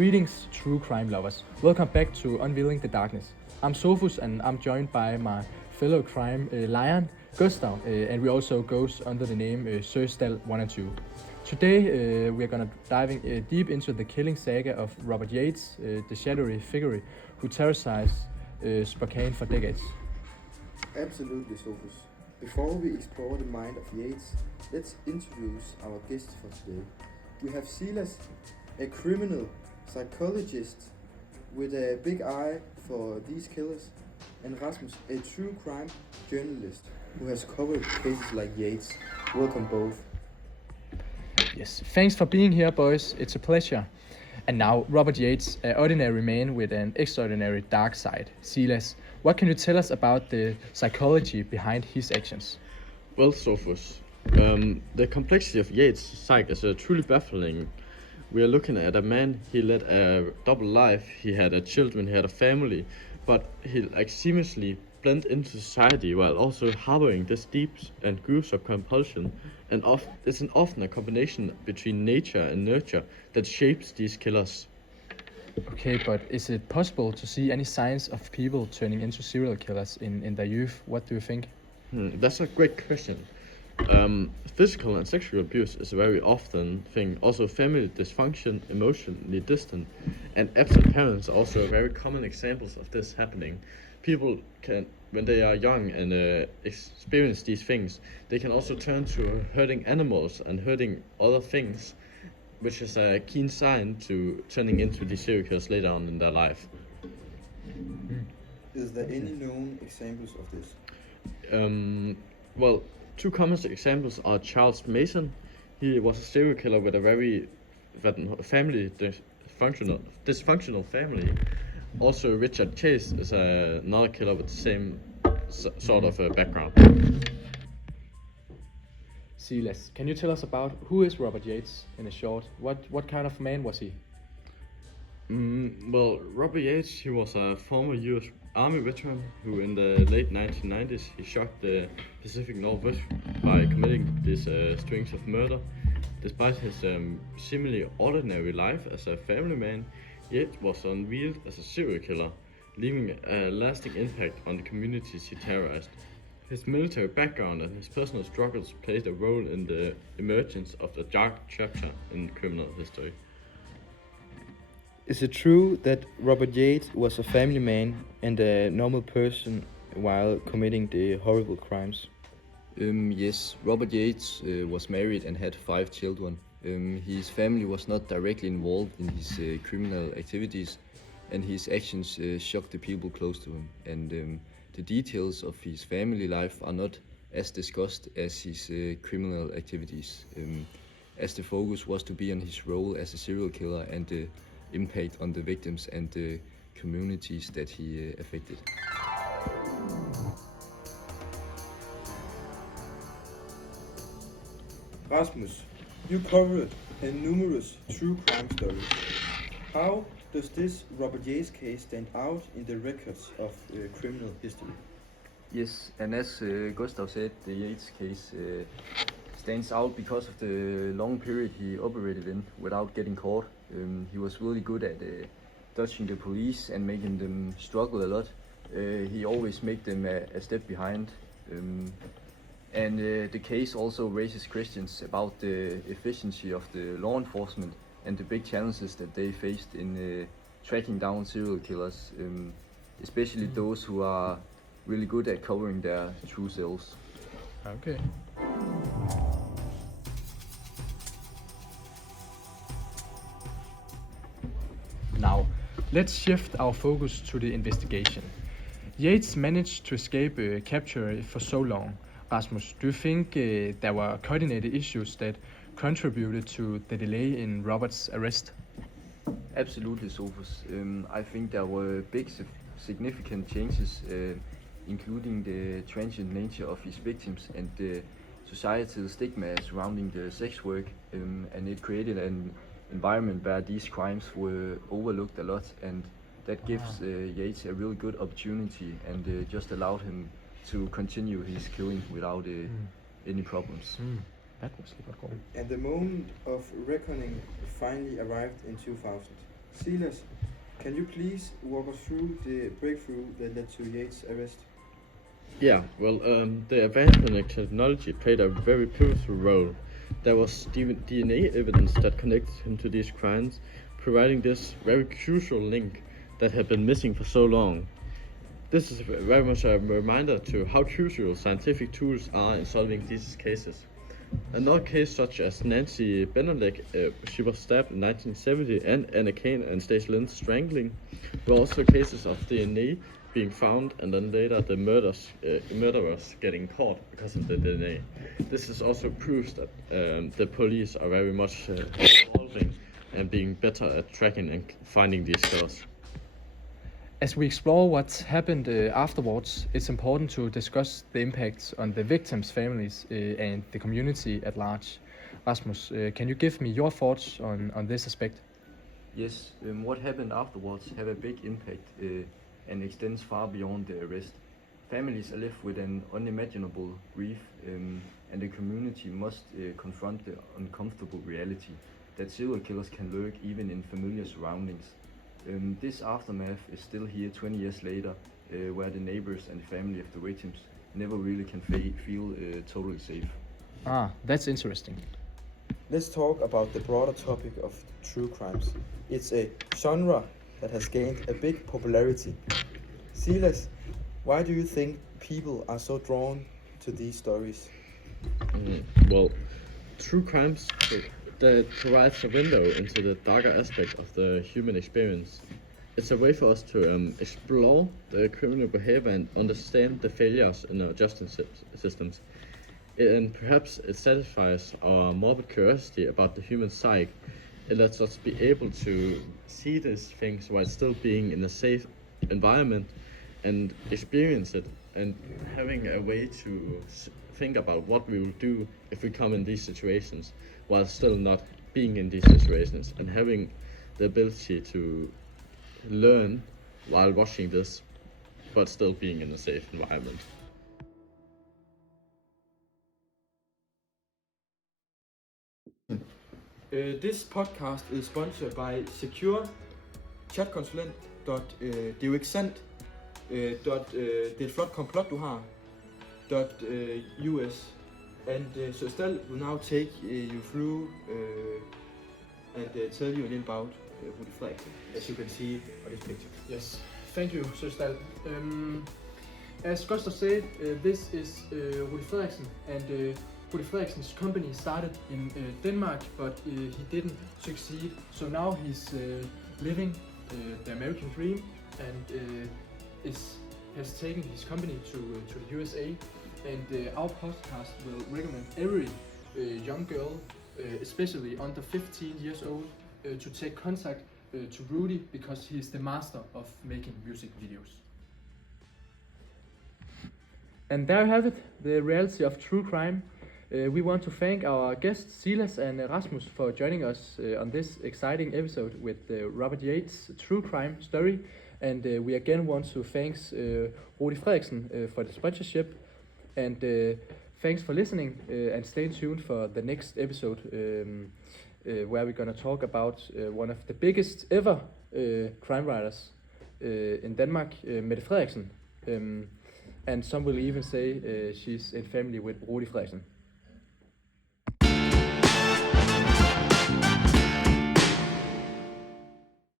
Greetings, true crime lovers. Welcome back to Unveiling the Darkness. I'm Sofus and I'm joined by my fellow crime lion, Gustav, and we also goes under the name Søstal 1 and 2. Today we are gonna diving deep into the killing saga of Robert Yates, the shadowy figure who terrorized Spokane for decades. Absolutely, Sofus. Before we explore the mind of Yates, let's introduce our guest for today. We have Silas, a criminal psychologist with a big eye for these killers, and Rasmus, a true crime journalist who has covered cases like Yates. Welcome both. Yes, thanks for being here, boys. It's a pleasure. And now, Robert Yates, an ordinary man with an extraordinary dark side. Silas, what can you tell us about the psychology behind his actions? Well, Sophus, the complexity of Yates' psyche is truly baffling. We are looking at a man, he led a double life, he had children, he had a family, but he seamlessly blended into society while also harboring this deep and gruesome compulsion, and it's often a combination between nature and nurture that shapes these killers. Okay, but is it possible to see any signs of people turning into serial killers in their youth? What do you think? That's a great question. Physical and sexual abuse is a very often thing. Also, family dysfunction, emotionally distant, and absent parents are also very common examples of this happening. People can, when they are young and experience these things, they can also turn to hurting animals and hurting other things, which is a keen sign to turning into these serial killers later on in their life. Is there any known examples of this? Well, two common examples are Charles Mason. He was a serial killer with a very dysfunctional family. Also, Richard Chase is another killer with the same sort of background. Silas, can you tell us about who is Robert Yates in a short? What kind of man was he? Well, Robert Yates, he was a former U.S. Army veteran who in the late 1990s, he shocked the Pacific Northwest by committing these strings of murder. Despite his seemingly ordinary life as a family man, Yates was unveiled as a serial killer, leaving a lasting impact on the communities he terrorized. His military background and his personal struggles played a role in the emergence of the dark chapter in criminal history. Is it true that Robert Yates was a family man and a normal person while committing the horrible crimes? Yes, Robert Yates was married and had 5 children. His family was not directly involved in his criminal activities, and his actions shocked the people close to him. And the details of his family life are not as discussed as his criminal activities, as the focus was to be on his role as a serial killer and the impact on the victims and the communities that he affected. Rasmus, you covered numerous true crime stories. How does this Robert Yates case stand out in the records of criminal history? Yes, and as Gustav said, the Yates case stands out because of the long period he operated in without getting caught. He was really good at dodging the police and making them struggle a lot. He always made them a step behind. And the case also raises questions about the efficiency of the law enforcement and the big challenges that they faced in tracking down serial killers, especially those who are really good at covering their true selves. Okay. Now, let's shift our focus to the investigation. Yates managed to escape capture for so long. Rasmus, do you think there were coordinated issues that contributed to the delay in Robert's arrest? Absolutely, Sophus. I think there were big significant changes, including the transient nature of his victims and the societal stigma surrounding the sex work, and it created an environment where these crimes were overlooked a lot, and that gives Yates a really good opportunity and just allowed him to continue his killing without any problems. That was super cool. And the moment of reckoning finally arrived in 2000. Silas, can you please walk us through the breakthrough that led to Yates' arrest? Yeah, well, the advancement in technology played a very pivotal role. There was DNA evidence that connected him to these crimes, providing this very crucial link that had been missing for so long. This is very much a reminder to how crucial scientific tools are in solving these cases. Another case such as Nancy Benelek, she was stabbed in 1970, and Anna Kane and Stacey Lynn strangling, were also cases of DNA being found and then later the murderers getting caught because of the DNA. This is also proves that the police are very much evolving and being better at tracking and finding these killers. As we explore what happened afterwards, it's important to discuss the impacts on the victims' families and the community at large. Rasmus, can you give me your thoughts on this aspect? Yes, what happened afterwards have a big impact and extends far beyond the arrest. Families are left with an unimaginable grief, and the community must confront the uncomfortable reality that serial killers can lurk even in familiar surroundings. This aftermath is still here 20 years later, where the neighbors and the family of the victims never really can feel totally safe. Ah, that's interesting. Let's talk about the broader topic of true crimes. It's a genre that has gained a big popularity. Silas, why do you think people are so drawn to these stories? Well, true crimes that provides a window into the darker aspect of the human experience. It's a way for us to explore the criminal behavior and understand the failures in our justice systems. And perhaps it satisfies our morbid curiosity about the human psyche. It lets us be able to see these things while still being in a safe environment and experience it, and having a way to think about what we will do if we come in these situations while still not being in these situations, and having the ability to learn while watching this but still being in a safe environment. This podcast is sponsored by Secure, chatkonsulent. Det er jo ikke sandt. Det er et flot komplot, du har. .us. And so Stal will now take you through and tell you a little about Rudi Frederiksen, as you can see on this picture. Yes, thank you, Søstal. As Gustav said, this is Rudi Frederiksen, and Rudi Frederiksen's company started in Denmark, but he didn't succeed. So now he's living the American dream and has taken his company to the USA. And our podcast will recommend every young girl, especially under 15 years old, to take contact to Rudi, because he is the master of making music videos. And there you have it, the reality of true crime. We want to thank our guests Silas and Rasmus for joining us on this exciting episode with Robert Yates' true crime story. And we again want to thank Rudi Frederiksen for the sponsorship. And thanks for listening, and stay tuned for the next episode where we're going to talk about one of the biggest ever crime writers in Denmark, Mette Frederiksen. And some will even say she's in family with Rudi Frederiksen.